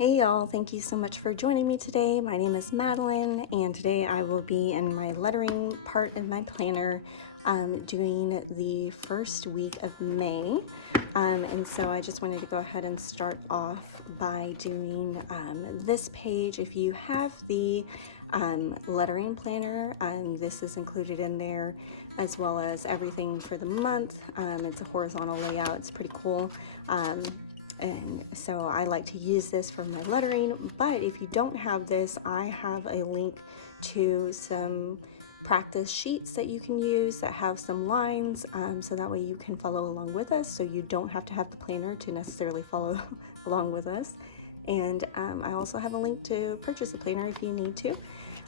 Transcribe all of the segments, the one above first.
Hey y'all, thank you so much for joining me today. My name is Madeline, and today I will be in my lettering part of my planner doing the first week of May. And so I just wanted to go ahead and start off by doing this page. If you have the lettering planner, this is included in there, as well as everything for the month. It's a horizontal layout, it's pretty cool. And so I like to use this for my lettering, but if you don't have this, I have a link to some practice sheets that you can use that have some lines, so that way you can follow along with us, so you don't have to have the planner to necessarily follow along with us. And I also have a link to purchase a planner if you need to.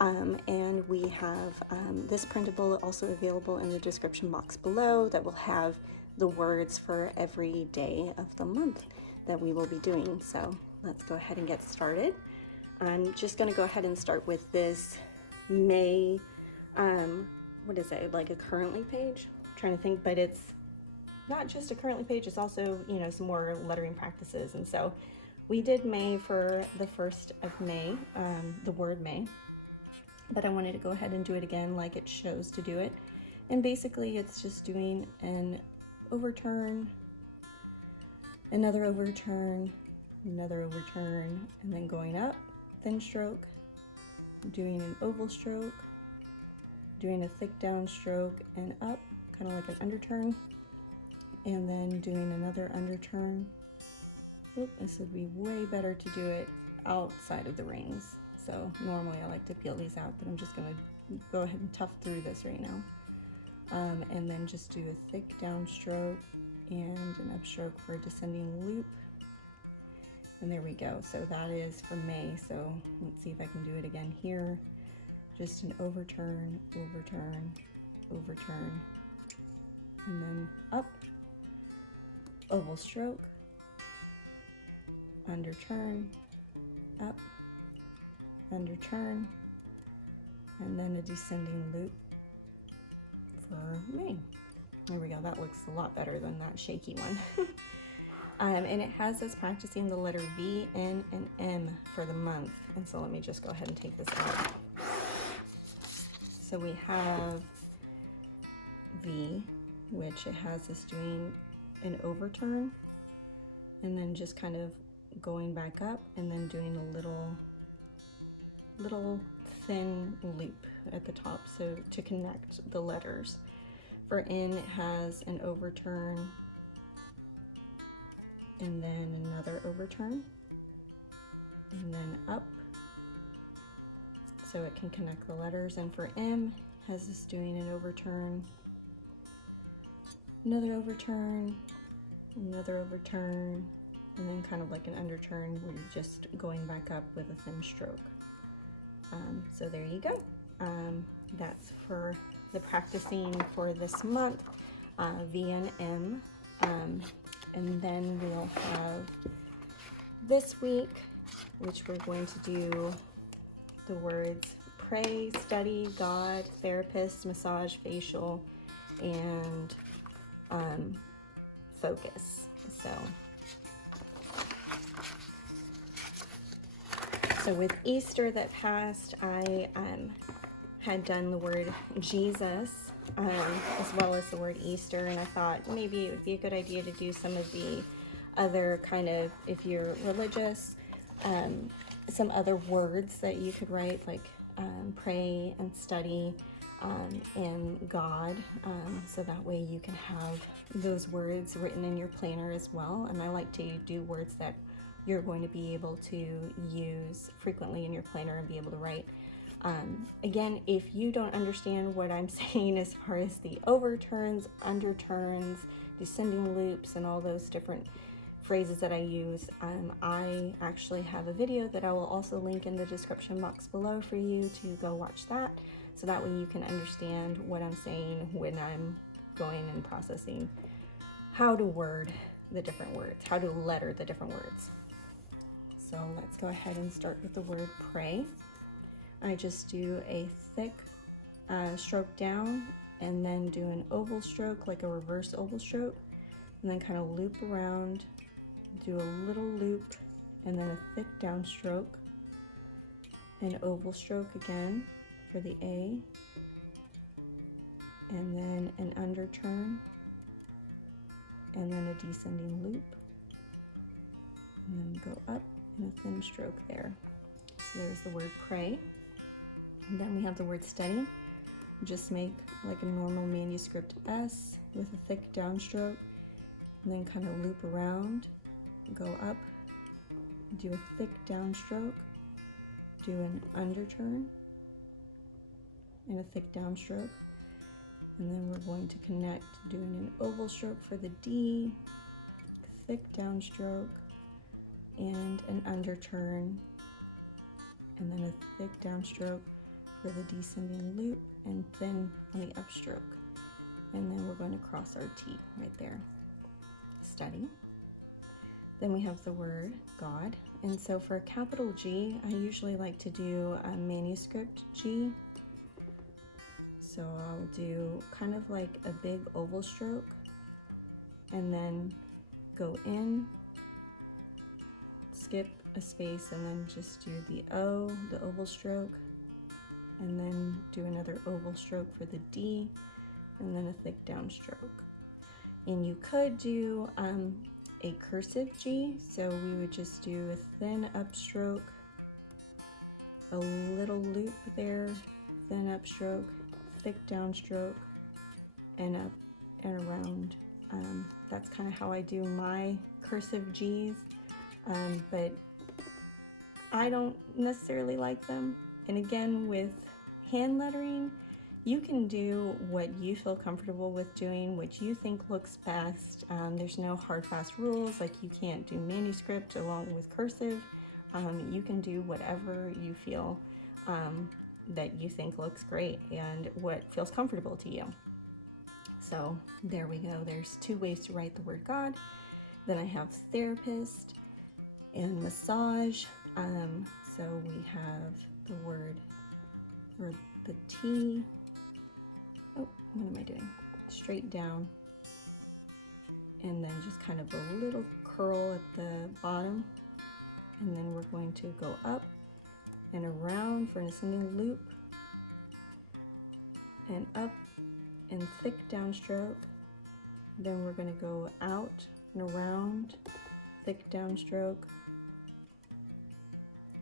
And we have this printable also available in the description box below that will have the words for every day of the month that we will be doing. So let's go ahead and get started. I'm just going to go ahead and start with this May, what is it, like a currently page? I'm trying to think, but it's not just a currently page, it's also, you know, some more lettering practices. And so we did May for the 1st of May, the word May, but I wanted to go ahead and do it again like it shows to do it. And basically it's just doing an overturn, another overturn, another overturn, and then going up, thin stroke, doing an oval stroke, doing a thick down stroke and up, kind of like an underturn, and then doing another underturn. Oop, this would be way better to do it outside of the rings. So normally I like to peel these out, but I'm just gonna go ahead and tough through this right now. And then just do a thick down stroke and an upstroke for a descending loop. And there we go. So that is for May. So let's see if I can do it again here. Just an overturn, overturn, overturn, and then up, oval stroke, underturn, up, underturn, and then a descending loop for May. There we go, that looks a lot better than that shaky one. And it has us practicing the letter V, N, and M for the month. And so let me just go ahead and take this out. So we have V, which it has us doing an overturn, and then just kind of going back up, and then doing a little thin loop at the top, so to connect the letters. For N, it has an overturn, and then another overturn, and then up, so it can connect the letters. And for M, has this doing an overturn, another overturn, another overturn, and then kind of like an underturn where you're just going back up with a thin stroke. So there you go. That's for the practicing for this month, V and M. And then we'll have this week, which we're going to do the words pray, study, God, therapist, massage, facial, and focus. So with Easter that passed, I had done the word Jesus, as well as the word Easter, and I thought maybe it would be a good idea to do some of the other kind of, if you're religious, some other words that you could write, like pray and study, and God, so that way you can have those words written in your planner as well. And I like to do words that you're going to be able to use frequently in your planner and be able to write. Again, if you don't understand what I'm saying as far as the overturns, underturns, descending loops, and all those different phrases that I use, I actually have a video that I will also link in the description box below for you to go watch that, so that way you can understand what I'm saying when I'm going and processing how to word the different words, how to letter the different words. So let's go ahead and start with the word pray. I just do a thick stroke down, and then do an oval stroke, like a reverse oval stroke, and then kind of loop around, do a little loop, and then a thick downstroke, an oval stroke again for the A, and then an underturn, and then a descending loop, and then go up and a thin stroke there. So there's the word pray. And then we have the word steady. Just make like a normal manuscript S with a thick downstroke, and then kind of loop around, go up, do a thick downstroke, do an underturn, and a thick downstroke. And then we're going to connect doing an oval stroke for the D, thick downstroke, and an underturn, and then a thick downstroke for the descending loop, and thin on the upstroke. And then we're going to cross our T right there. Steady. Then we have the word God. And so for a capital G, I usually like to do a manuscript G. So I'll do kind of like a big oval stroke, and then go in, skip a space, and then just do the O, the oval stroke, and then do another oval stroke for the D, and then a thick downstroke. And you could do a cursive G, so we would just do a thin upstroke, a little loop there, thin upstroke, thick downstroke, and up and around. That's kind of how I do my cursive G's, but I don't necessarily like them. And again, with hand lettering, you can do what you feel comfortable with doing, what you think looks best. There's no hard, fast rules, like you can't do manuscript along with cursive. You can do whatever you feel that you think looks great and what feels comfortable to you. So there we go. There's two ways to write the word God. Then I have therapist and massage. So we have the word, or the T. Oh, what am I doing? Straight down. And then just kind of a little curl at the bottom. And then we're going to go up and around for an ascending loop, and up and thick downstroke. Then we're going to go out and around, thick downstroke,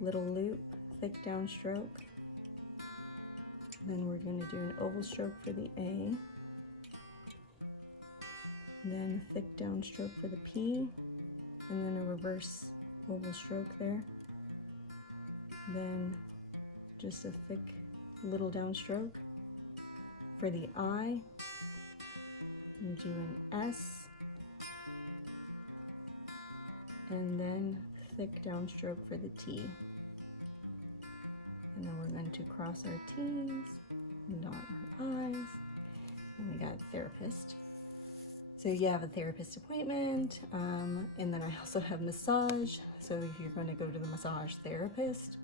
little loop, thick downstroke. Then we're going to do an oval stroke for the A, then a thick downstroke for the P, and then a reverse oval stroke there. Then just a thick little downstroke for the I, and do an S, and then thick downstroke for the T. And then we're going to cross our T's, dot our I's, and we got therapist. So you have a therapist appointment, and then I also have massage. So if you're going to go to the massage therapist,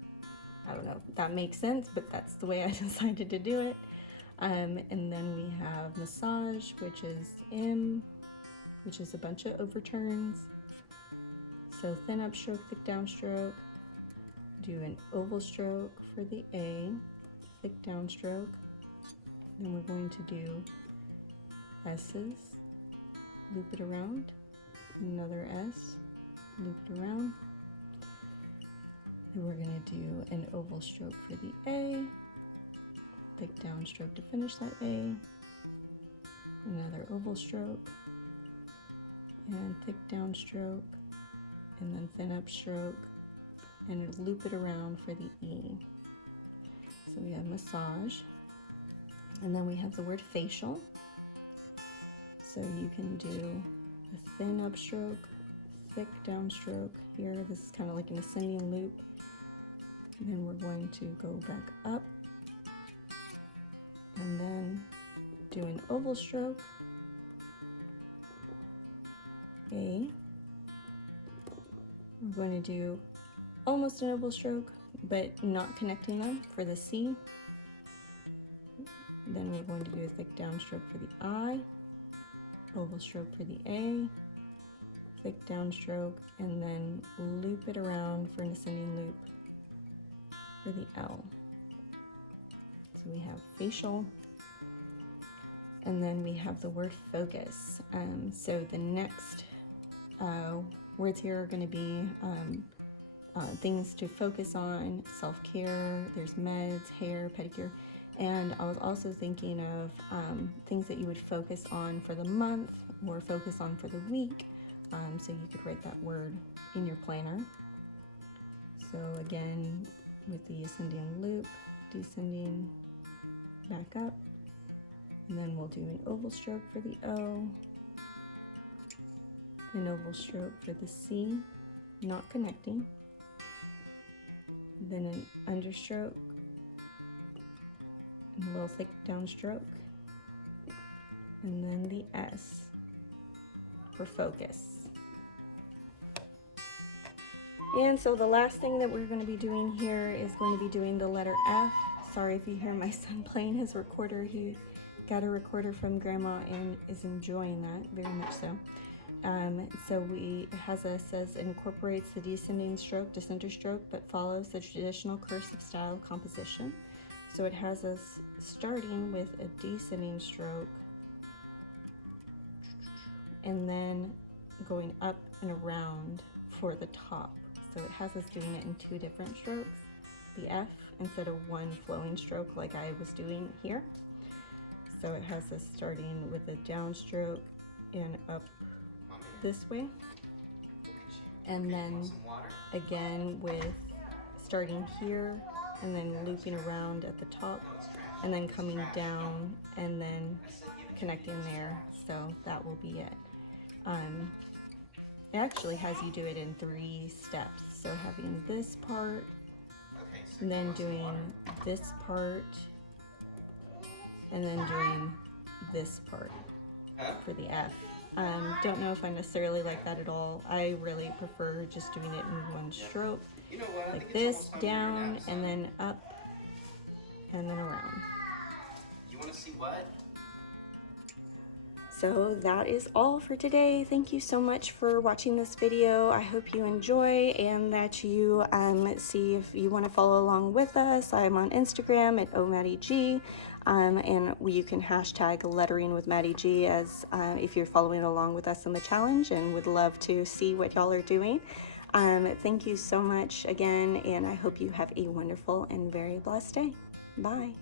I don't know if that makes sense, but that's the way I decided to do it. And then we have massage, which is M, which is a bunch of overturns. So thin upstroke, thick downstroke, do an oval stroke for the A, thick downstroke. Then we're going to do S's, loop it around, another S, loop it around. Then we're going to do an oval stroke for the A, thick downstroke to finish that A, another oval stroke, and thick downstroke, and then thin upstroke, and loop it around for the E. So we have massage, and then we have the word facial. So you can do a thin upstroke, thick downstroke here. This is kind of like an ascending loop. And then we're going to go back up, and then do an oval stroke, A. We're going to do almost an oval stroke, but not connecting them for the C. Then we're going to do a thick downstroke for the I, oval stroke for the A, thick downstroke, and then loop it around for an ascending loop for the L. So we have facial, and then we have the word focus. So the next words here are going to be things to focus on, self-care, there's meds, hair, pedicure, and I was also thinking of things that you would focus on for the month or focus on for the week, so you could write that word in your planner. So again, with the ascending loop, descending back up, and then we'll do an oval stroke for the O, an oval stroke for the C, not connecting, then an understroke, and a little thick downstroke, and then the S for focus. And so the last thing that we're going to be doing here is going to be doing the letter F. Sorry if you hear my son playing his recorder. He got a recorder from Grandma and is enjoying that very much so. So it says incorporates the descending stroke, descender stroke, but follows the traditional cursive style composition. So it has us starting with a descending stroke and then going up and around for the top. So it has us doing it in 2 different strokes, the F instead of 1 flowing stroke like I was doing here. So it has us starting with a downstroke and up this way, and then again with starting here and then looping around at the top and then coming down and then connecting there. So that will be it. It actually has you do it in 3 steps. So having this part, and then doing this part, and then doing this part for the F. Don't know if I necessarily like that at all. I really prefer just doing it in 1 stroke, like this, down, and then up, and then around. You want to see what? So that is all for today. Thank you so much for watching this video. I hope you enjoy and that you see if you want to follow along with us. I'm on Instagram at omaddieG, and you can hashtag lettering with Maddie G as if you're following along with us in the challenge, and would love to see what y'all are doing. Thank you so much again, and I hope you have a wonderful and very blessed day. Bye.